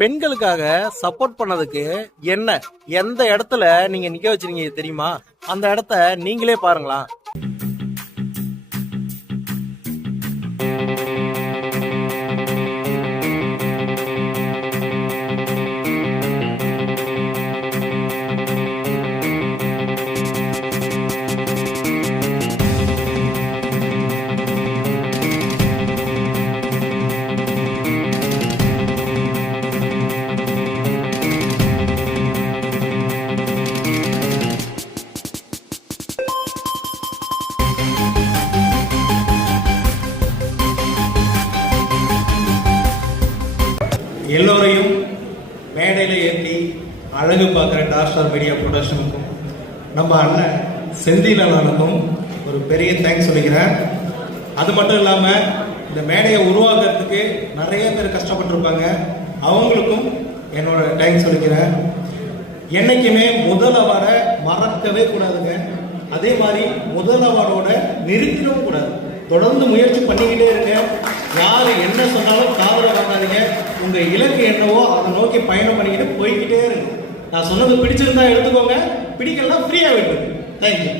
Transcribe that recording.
பெண்களுக்காக சப்போர்ட் பண்ணதுக்கு எந்த இடத்துல நீங்க நிக்க வச்சிருக்கீங்க தெரியுமா? அந்த இடத்த நீங்களே பாருங்களா. எல்லோரையும் மேடையில் ஏற்றி அழகு பார்க்குற டார் ஸ்டார் மீடியா ப்ரொடக்ஷனுக்கும் நம்ம அண்ணன் செந்திலனுக்கும் ஒரு பெரிய தேங்க்ஸ் சொல்லிக்கிறேன். அது மட்டும் இல்லாமல் இந்த மேடையை உருவாக்குறதுக்கு நிறைய பேர் கஷ்டப்பட்டுருப்பாங்க, அவங்களுக்கும் என்னோட தேங்க்ஸ் சொல்லிக்கிறேன். என்னைக்குமே முதல் அவார்டை மறக்கவே கூடாதுங்க. அதே மாதிரி முதல் அவார்டோட நிறுத்திடவும் கூடாது. தொடர்ந்து முயற்சி பண்ணிக்கிட்டே இருங்க. யார் என்ன சொன்னாலும் காதல வாங்காதீங்க. உங்க இலக்கு என்னவோ அதை நோக்கி பயணம் பண்ணிக்கிட்டு போய்கிட்டே இருங்க. நான் சொன்னது பிடிச்சிருந்தா எடுத்துக்கோங்க, பிடிக்கலாம் ஃப்ரீயா விட்டு. தேங்க்யூ.